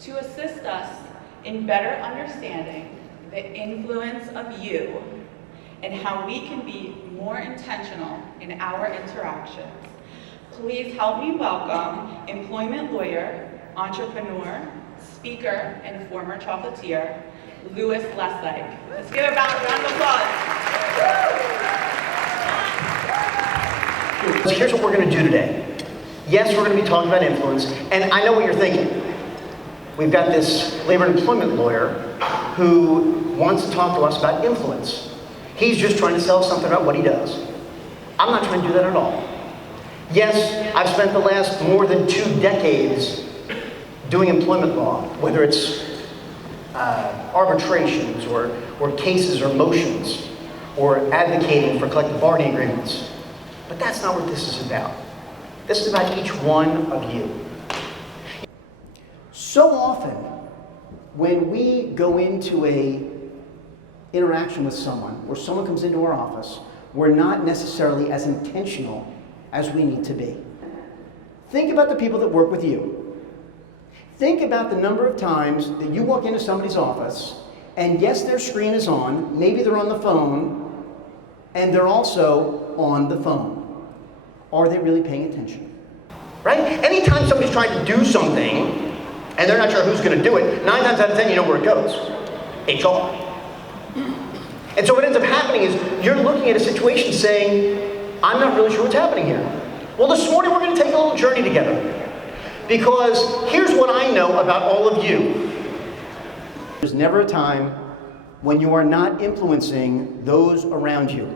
to assist us in better understanding the influence of you and how we can be more intentional in our interactions. Please help me welcome employment lawyer, entrepreneur, speaker, and former chocolatier, Louis Lessig. Let's give a round of applause. So here's what we're going to do today. Yes, we're going to be talking about influence, and I know what you're thinking. We've got this labor and employment lawyer who wants to talk to us about influence. He's just trying to sell something about what he does. I'm not trying to do that at all. Yes, I've spent the last more than 2 decades doing employment law, whether it's arbitrations or cases or motions or advocating for collective bargaining agreements. But that's not what this is about. This is about each one of you. So often, when we go into an interaction with someone, or someone comes into our office, we're not necessarily as intentional as we need to be. Think about the people that work with you. Think about the number of times that you walk into somebody's office, and yes, their screen is on, maybe they're on the phone, and they're also on the phone. Are they really paying attention? Right? Anytime somebody's trying to do something, and they're not sure who's going to do it, 9 times out of 10 you know where it goes. HR. And so what ends up happening is you're looking at a situation saying, I'm not really sure what's happening here. Well, this morning we're going to take a little journey together. Because here's what I know about all of you. There's never a time when you are not influencing those around you.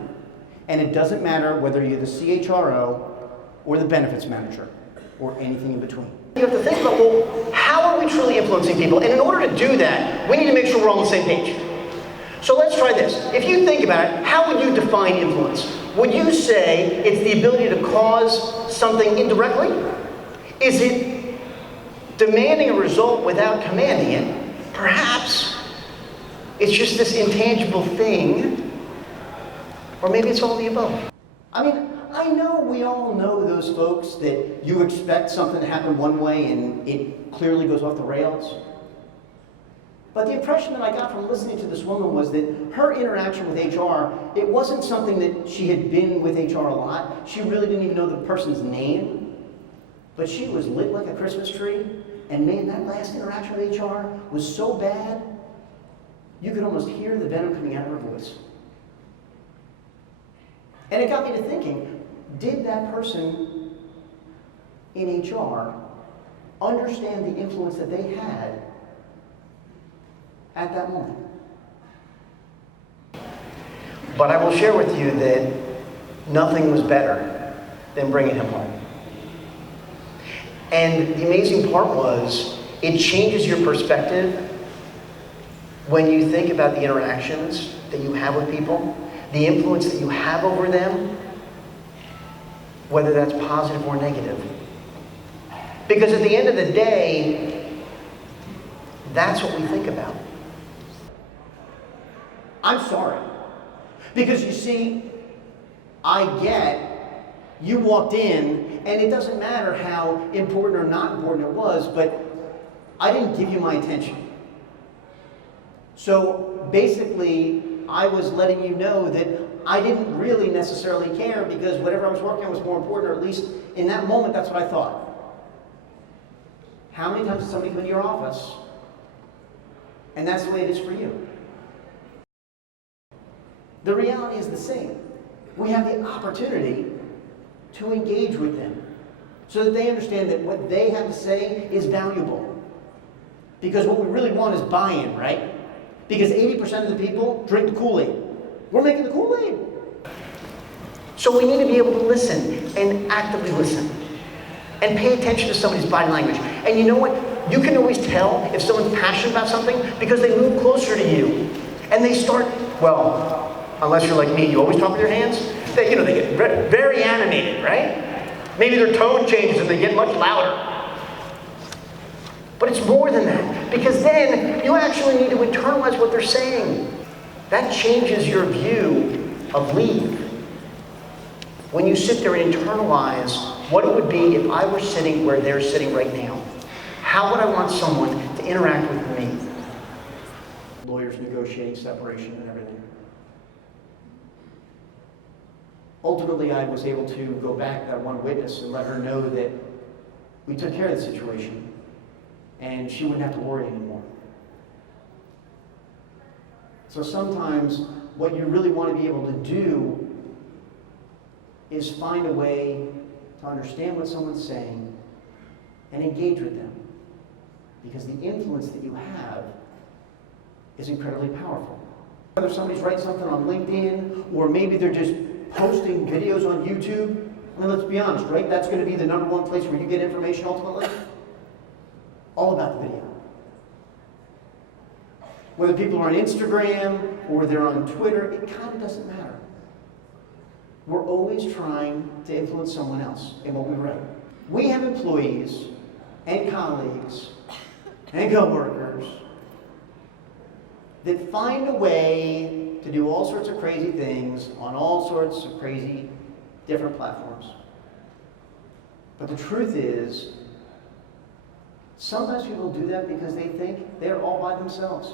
And it doesn't matter whether you're the CHRO or the benefits manager or anything in between. You have to think about, well, how are we truly influencing people? And in order to do that, we need to make sure we're all on the same page. So let's try this. If you think about it, how would you define influence? Would you say it's the ability to cause something indirectly? Is it demanding a result without commanding it? Perhaps it's just this intangible thing, or maybe it's all the above. I mean, I know we all know those folks that you expect something to happen one way and it clearly goes off the rails. But the impression that I got from listening to this woman was that her interaction with HR, it wasn't something that she had been with HR a lot. She really didn't even know the person's name. But she was lit like a Christmas tree. And man, that last interaction with HR was so bad, you could almost hear the venom coming out of her voice. And it got me to thinking, did that person in HR understand the influence that they had at that moment? But I will share with you that nothing was better than bringing him home. And the amazing part was, it changes your perspective when you think about the interactions that you have with people, the influence that you have over them, whether that's positive or negative. Because at the end of the day, that's what we think about. I'm sorry. Because you see, I get you walked in, and it doesn't matter how important or not important it was, but I didn't give you my attention. So basically, I was letting you know that I didn't really necessarily care because whatever I was working on was more important, or at least in that moment, that's what I thought. How many times does somebody come into your office, and that's the way it is for you? The reality is the same. We have the opportunity to engage with them so that they understand that what they have to say is valuable. Because what we really want is buy-in, right? Because 80% of the people drink the Kool-Aid. We're making the Kool-Aid. So we need to be able to listen and actively listen and pay attention to somebody's body language. And you know what? You can always tell if someone's passionate about something because they move closer to you and they start, well, unless you're like me, you always talk with your hands. They get very animated, right? Maybe their tone changes and they get much louder. But it's more than that, because then you actually need to internalize what they're saying. That changes your view of leave. When you sit there and internalize what it would be if I were sitting where they're sitting right now. How would I want someone to to interact with me. Lawyers negotiating separation and everything. Ultimately, I was able to go back to that one witness and let her know that we took care of the situation and she wouldn't have to worry anymore. So sometimes what you really want to be able to do is find a way to understand what someone's saying and engage with them. Because the influence that you have is incredibly powerful. Whether somebody's writing something on LinkedIn, or maybe they're just posting videos on YouTube, I mean, let's be honest, right? That's going to be the #1 place where you get information ultimately. All about the video. Whether people are on Instagram or they're on Twitter, it kind of doesn't matter. We're always trying to influence someone else in what we write. We have employees and colleagues and co-workers that find a way to do all sorts of crazy things on all sorts of crazy different platforms. But the truth is, sometimes people do that because they think they're all by themselves.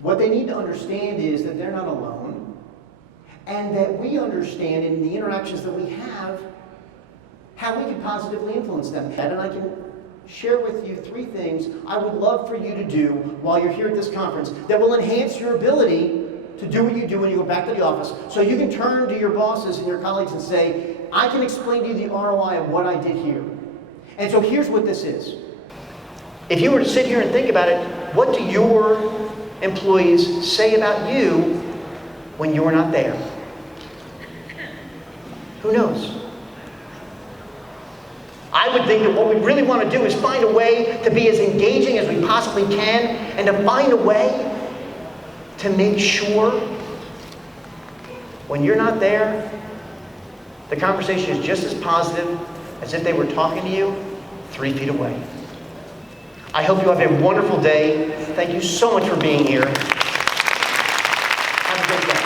What they need to understand is that they're not alone, and that we understand in the interactions that we have how we can positively influence them. And I can share with you 3 things I would love for you to do while you're here at this conference that will enhance your ability to do what you do when you go back to the office, so you can turn to your bosses and your colleagues and say, I can explain to you the ROI of what I did here. And so here's what this is. If you were to sit here and think about it, what do your employees say about you when you're not there? Who knows? I would think that what we really want to do is find a way to be as engaging as we possibly can, and to find a way to make sure when you're not there, the conversation is just as positive as if they were talking to you 3 feet away. I hope you have a wonderful day. Thank you so much for being here. Have a good day.